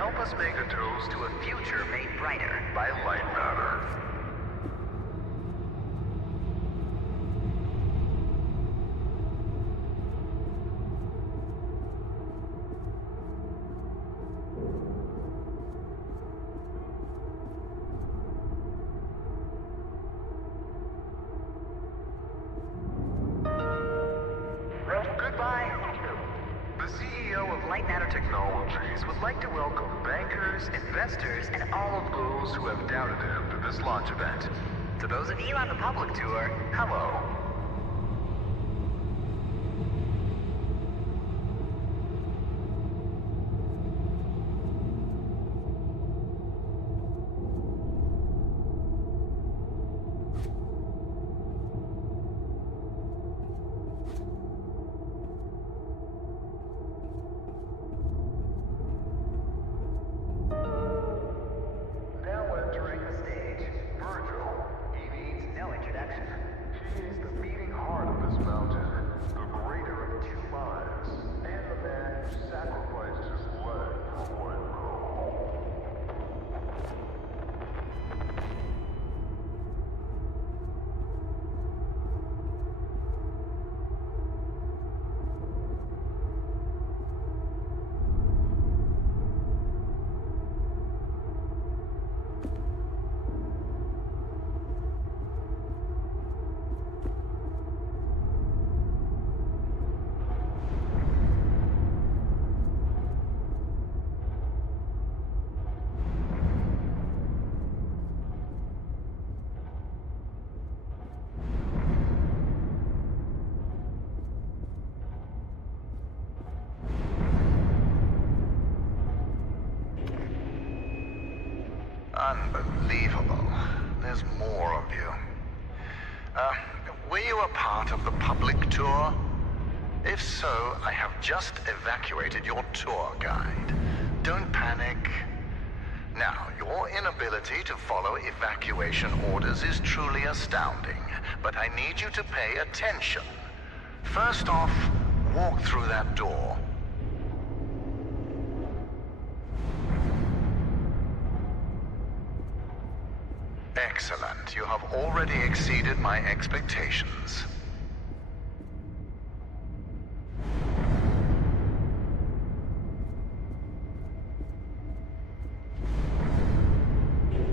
help us make a toast to a future made brighter by Lightmatter. Lightmatter Technologies would like to welcome bankers, investors, and all of those who have doubted him to this launch event. To those of you on the public tour, hello. Unbelievable. There's more of you. Were you a part of the public tour? If so, I have just evacuated your tour guide. Don't panic. Now, your inability to follow evacuation orders is truly astounding, but I need you to pay attention. First off, walk through that door. Excellent. You have already exceeded my expectations.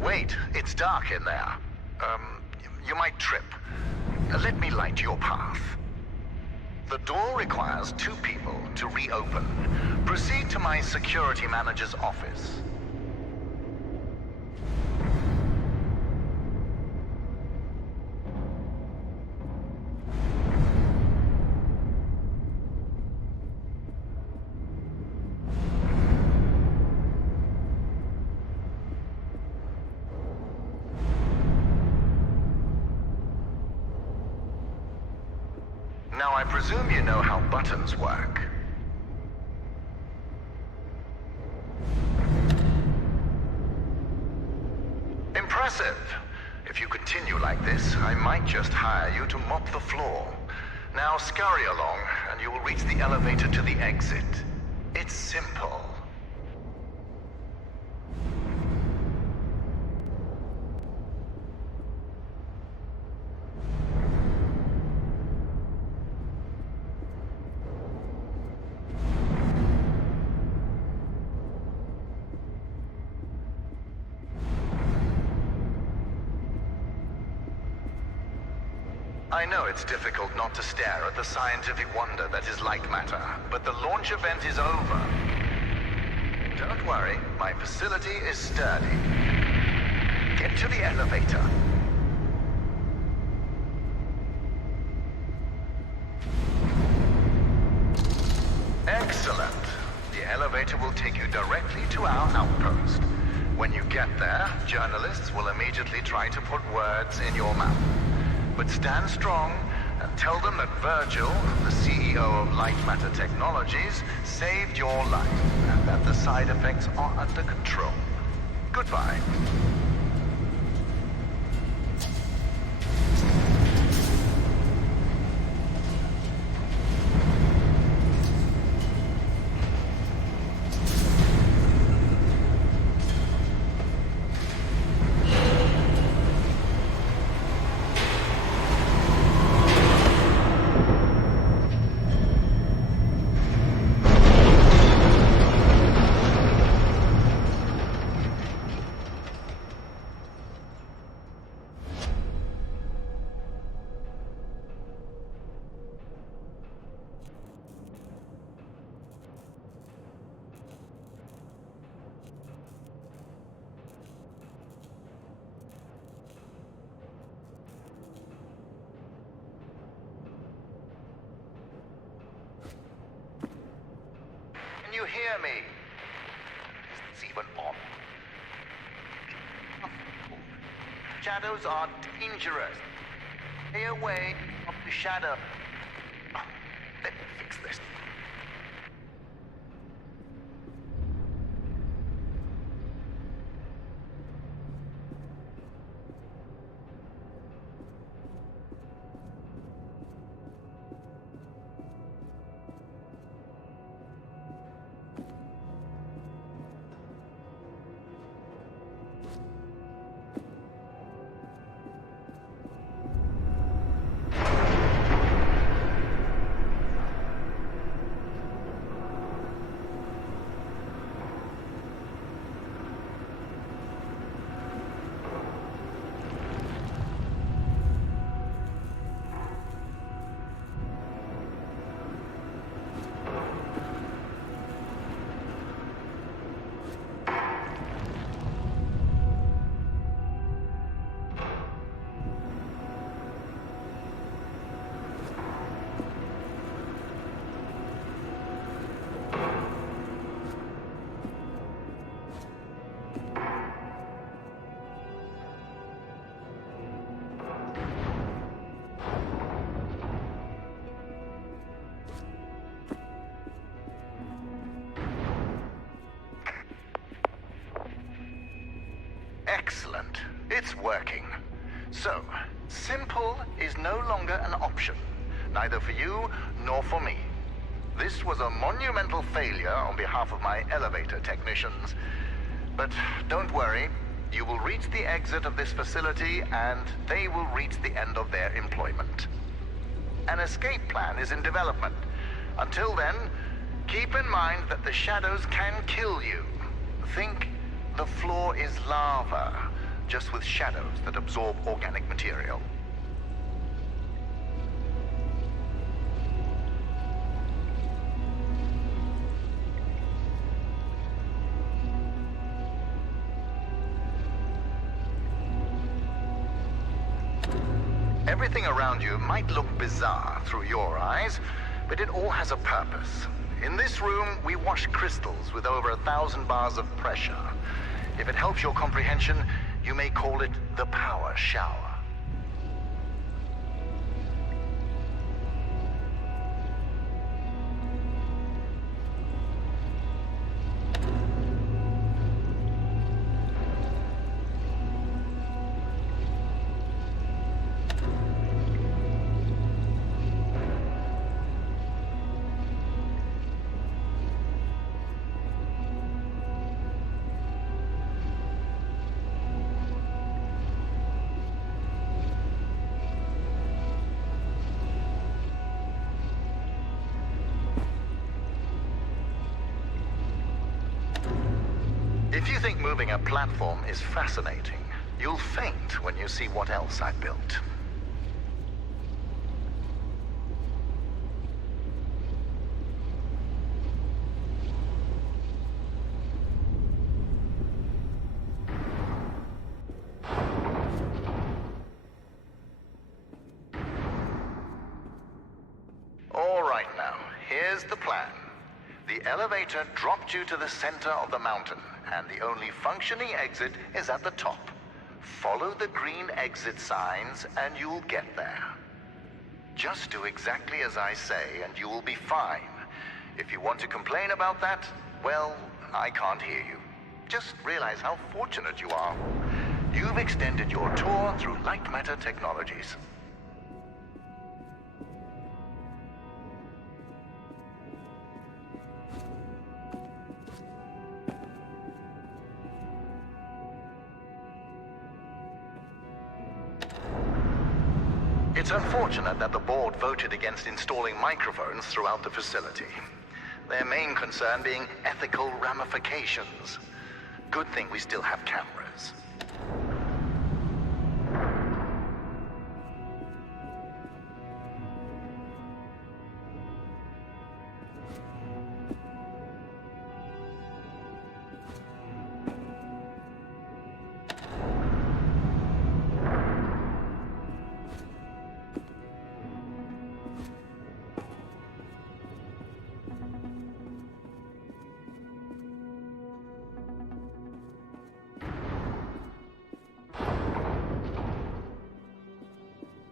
Wait, it's dark in there. You might trip. Let me light your path. The door requires 2 people to reopen. Proceed to my security manager's office. Now, I presume you know how buttons work. Impressive. If you continue like this, I might just hire you to mop the floor. Now scurry along, and you will reach the elevator to the exit. It's simple. I know it's difficult not to stare at the scientific wonder that is Lightmatter, but the launch event is over. Don't worry, my facility is sturdy. Get to the elevator. Excellent. The elevator will take you directly to our outpost. When you get there, journalists will immediately try to put words in your mouth. But stand strong and tell them that Virgil, the CEO of Lightmatter Technologies, saved your life and that the side effects are under control. Goodbye. you hear me? Is this even on? Shadows are dangerous. Stay away from the shadow. Oh, let me fix this. Excellent. It's working. So, simple is no longer an option, neither for you nor for me. This was a monumental failure on behalf of my elevator technicians. But don't worry, you will reach the exit of this facility and they will reach the end of their employment. An escape plan is in development. Until then, keep in mind that the shadows can kill you. Think the floor is lava, just with shadows that absorb organic material. Everything around you might look bizarre through your eyes, but it all has a purpose. In this room, we wash crystals with over 1,000 bars of pressure. If it helps your comprehension, you may call it the power shower. If you think moving a platform is fascinating, you'll faint when you see what else I built. All right now, here's the plan. The elevator dropped you to the center of the mountain, and the only functioning exit is at the top. Follow the green exit signs and you'll get there. Just do exactly as I say and you will be fine. If you want to complain about that, well, I can't hear you. Just realize how fortunate you are. You've extended your tour through Lightmatter technologies. It's unfortunate that the board voted against installing microphones throughout the facility. Their main concern being ethical ramifications. Good thing we still have cameras.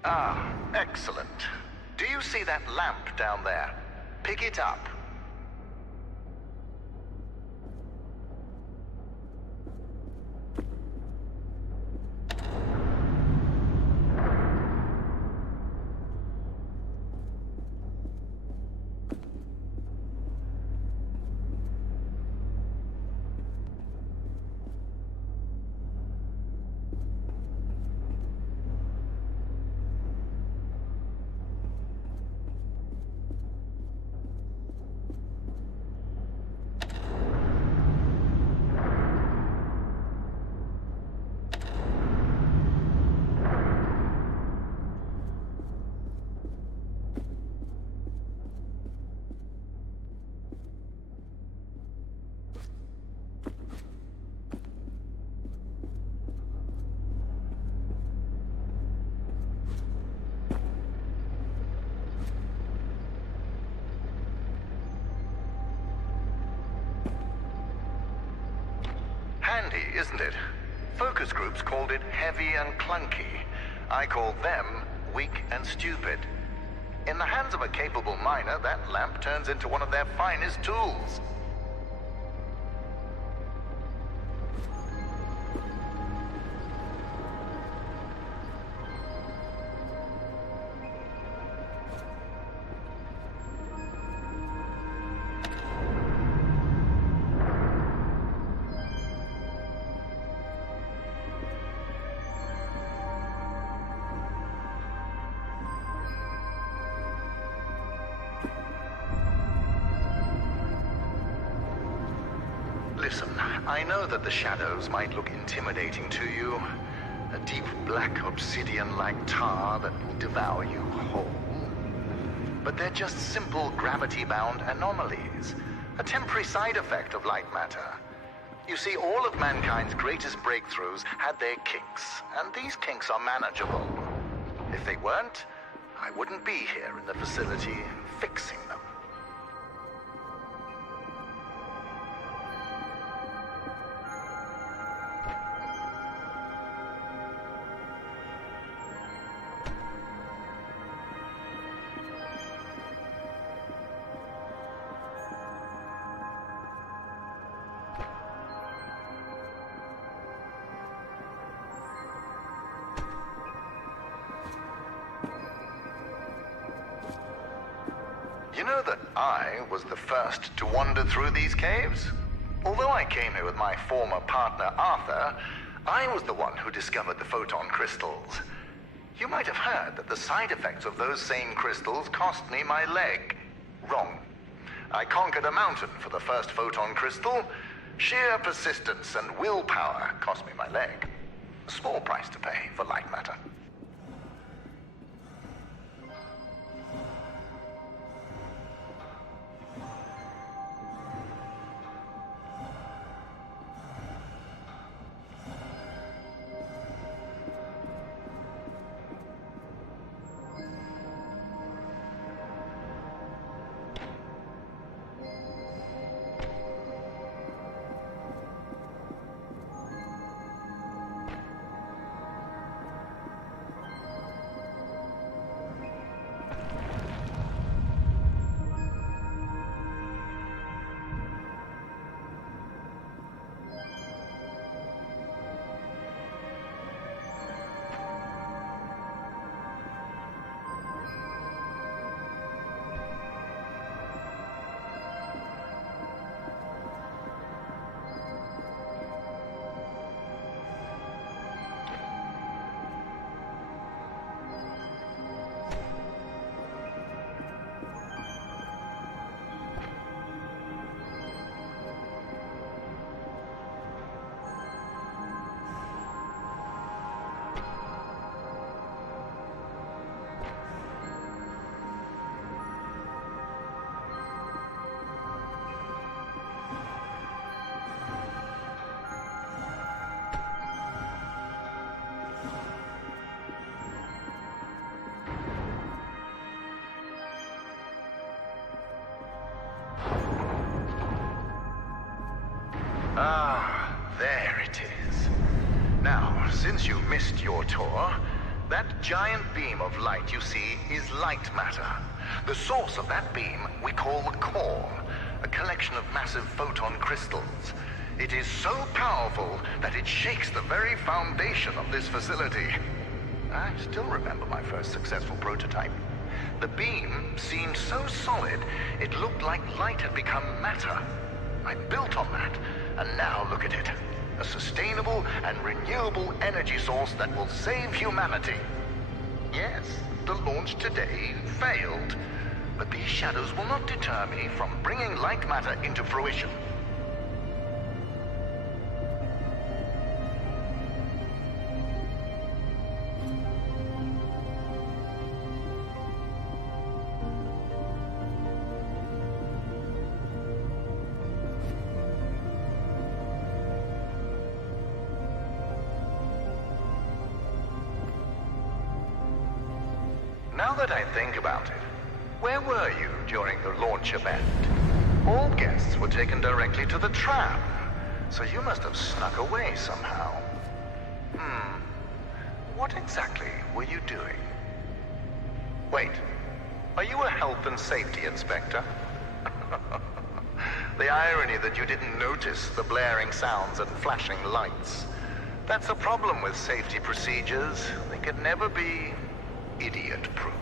Ah, excellent. Do you see that lamp down there? Pick it up. Handy, isn't it? Focus groups called it heavy and clunky. I called them weak and stupid. In the hands of a capable miner, that lamp turns into one of their finest tools. Listen, I know that the shadows might look intimidating to you. A deep black obsidian-like tar that will devour you whole. But they're just simple gravity-bound anomalies. A temporary side effect of light matter. You see, all of mankind's greatest breakthroughs had their kinks, and these kinks are manageable. If they weren't, I wouldn't be here in the facility fixing them. You know that I was the first to wander through these caves? Although I came here with my former partner, Arthur, I was the one who discovered the photon crystals. You might have heard that the side effects of those same crystals cost me my leg. Wrong. I conquered a mountain for the first photon crystal. Sheer persistence and willpower cost me my leg. A small price to pay for light matter. Ah, there it is. Now, since you missed your tour, That giant beam of light you see is Lightmatter. The source of that beam we call the core, a collection of massive photon crystals. It is so powerful that it shakes the very foundation of this facility. I still remember my first successful prototype. The beam seemed so solid, it looked like light had become matter. I built on that, and now look at it. A sustainable and renewable energy source that will save humanity. Yes, the launch today failed, but these shadows will not deter me from bringing Lightmatter into fruition. Now that I think about it, where were you during the launch event? All guests were taken directly to the tram, so you must have snuck away somehow. What exactly were you doing? Wait, are you a health and safety inspector? The irony that you didn't notice the blaring sounds and flashing lights. That's a problem with safety procedures. They could never be idiot-proof.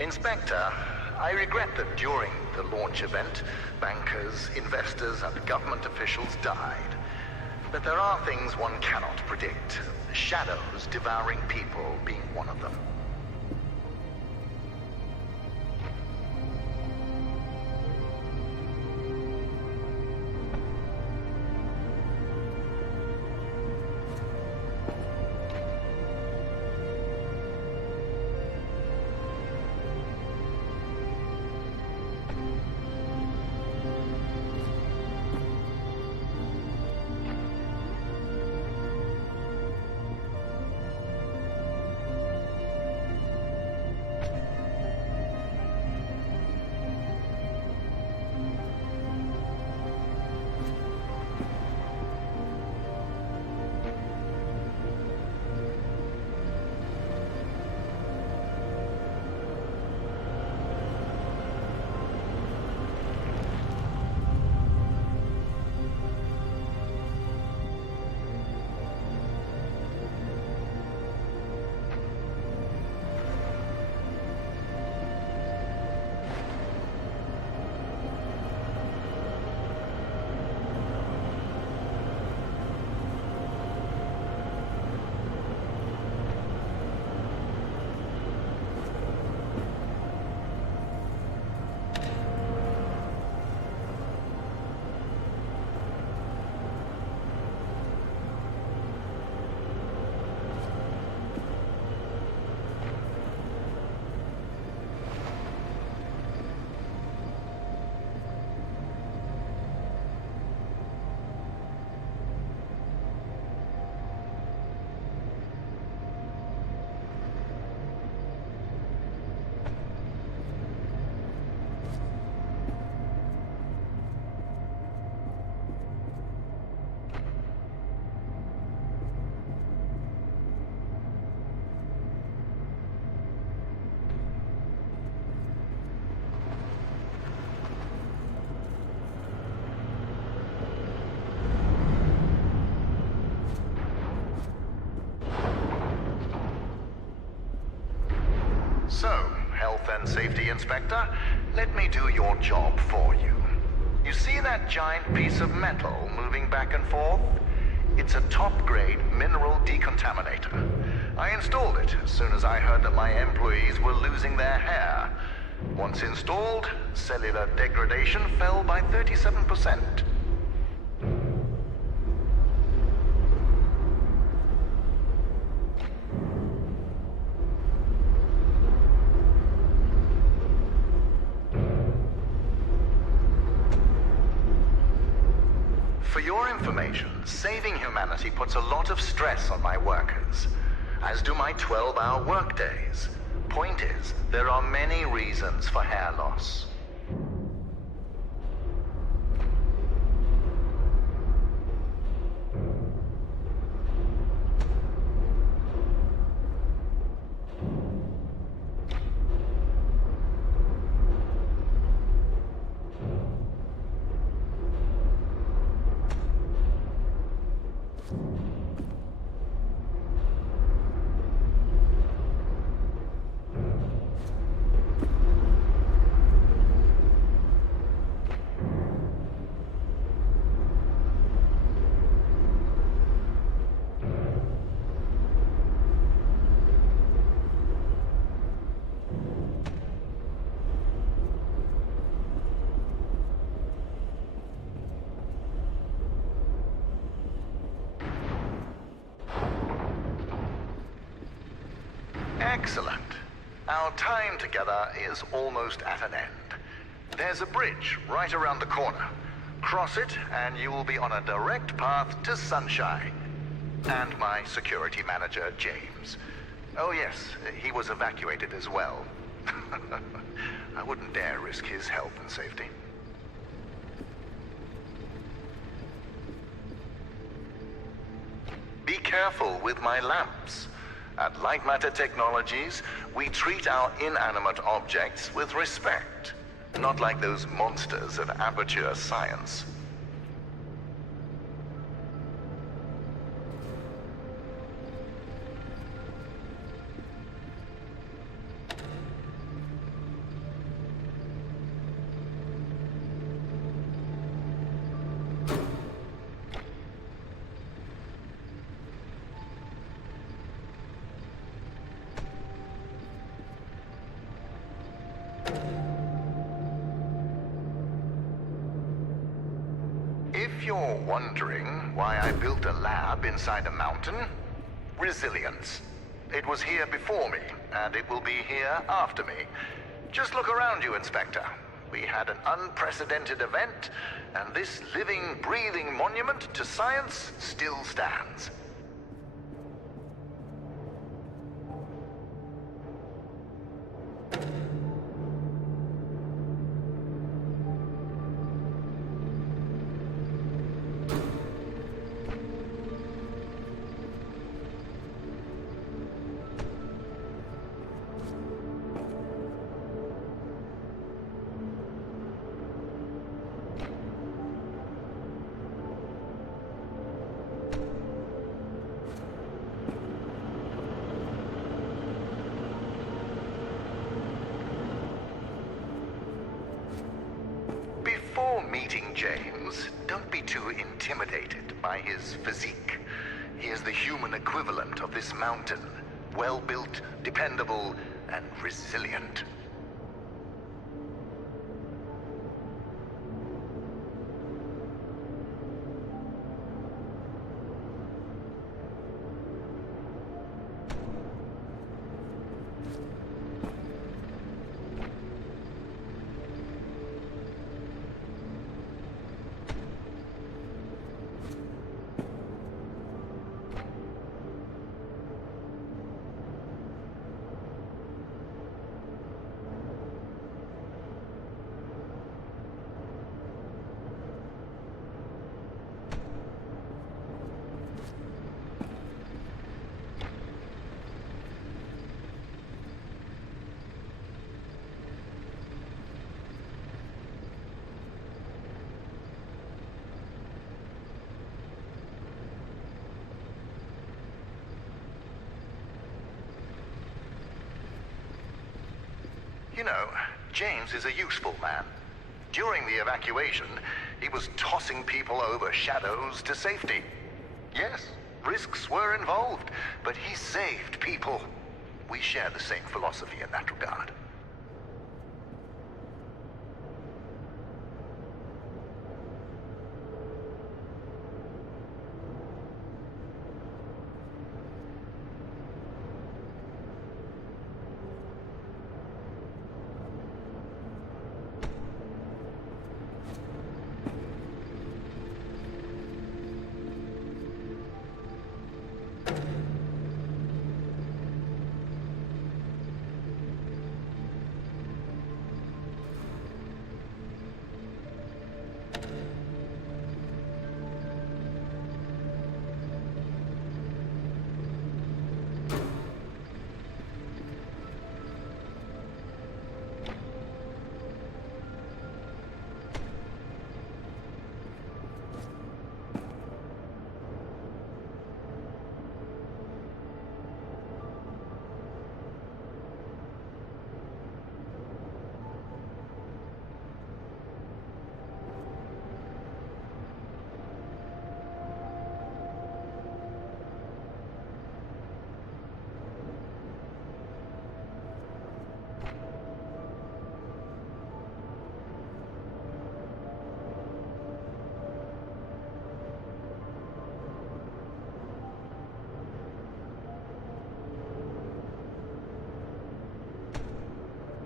Inspector, I regret that during the launch event, bankers, investors, and government officials died. But there are things one cannot predict. Shadows devouring people being one of them. So, Health and Safety Inspector, let me do your job for you. You see that giant piece of metal moving back and forth? It's a top-grade mineral decontaminator. I installed it as soon as I heard that my employees were losing their hair. Once installed, cellular degradation fell by 37%. For your information, saving humanity puts a lot of stress on my workers, as do my 12-hour workdays. Point is, there are many reasons for hair loss. Excellent. Our time together is almost at an end. There's a bridge right around the corner. Cross it, and you will be on a direct path to Sunshine. And my security manager, James. Oh yes, he was evacuated as well. I wouldn't dare risk his health and safety. Be careful with my lamps. At Lightmatter Technologies, we treat our inanimate objects with respect, not like those monsters of amateur science. If you're wondering why I built a lab inside a mountain, resilience. It was here before me, and it will be here after me. Just look around you, Inspector. We had an unprecedented event, and this living, breathing monument to science still stands. Meeting James, don't be too intimidated by his physique. He is the human equivalent of this mountain. Well-built, dependable, and resilient. You know, James is a useful man. During the evacuation, he was tossing people over shadows to safety. Yes, risks were involved, but he saved people. We share the same philosophy in that regard.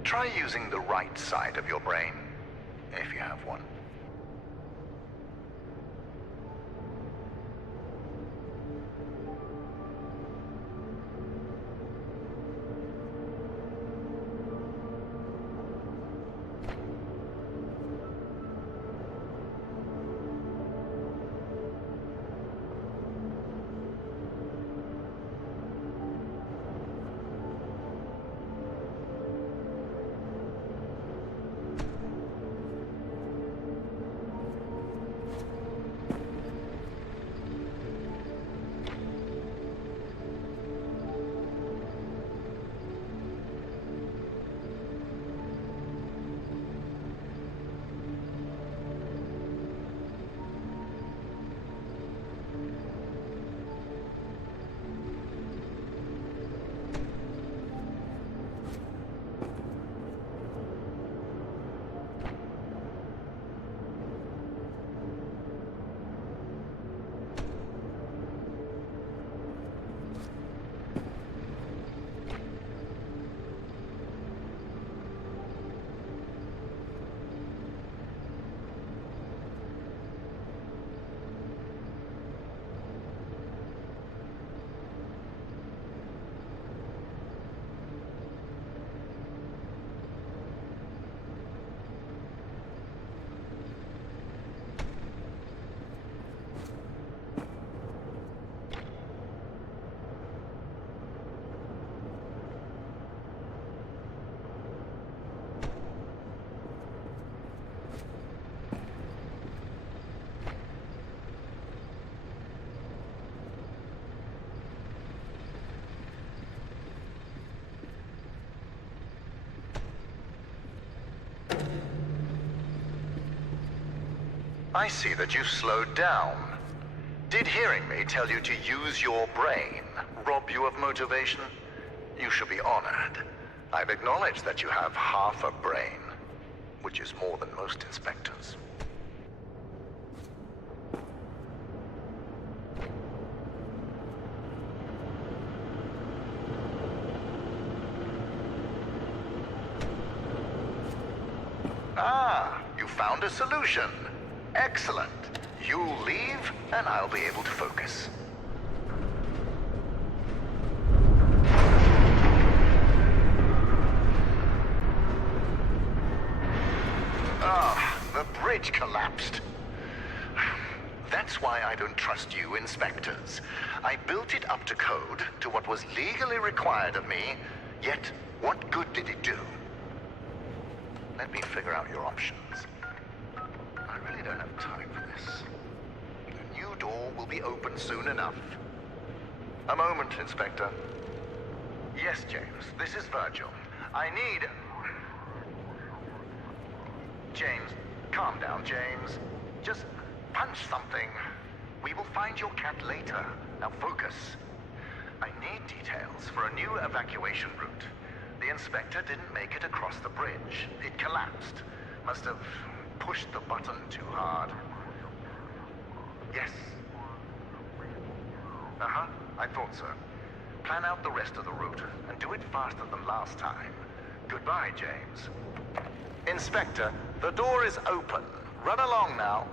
Try using the right side of your brain, if you have one. I see that you slowed down. Did hearing me tell you to use your brain rob you of motivation? You should be honored. I've acknowledged that you have half a brain, which is more than most inspectors. Ah, you found a solution. Excellent. You leave, and I'll be able to focus. Ah, the bridge collapsed. That's why I don't trust you, inspectors. I built it up to code, to what was legally required of me, yet what good did it do? Let me figure out your options. I really don't have time for this. The new door will be open soon enough. A moment, Inspector. Yes, James, this is Virgil. I need... James, calm down, James. Just punch something. We will find your cat later. Now focus. I need details for a new evacuation route. The inspector didn't make it across the bridge. It collapsed. Must have pushed the button too hard. Yes. Uh-huh, I thought so. Plan out the rest of the route, and do it faster than last time. Goodbye, James. Inspector, the door is open. Run along now.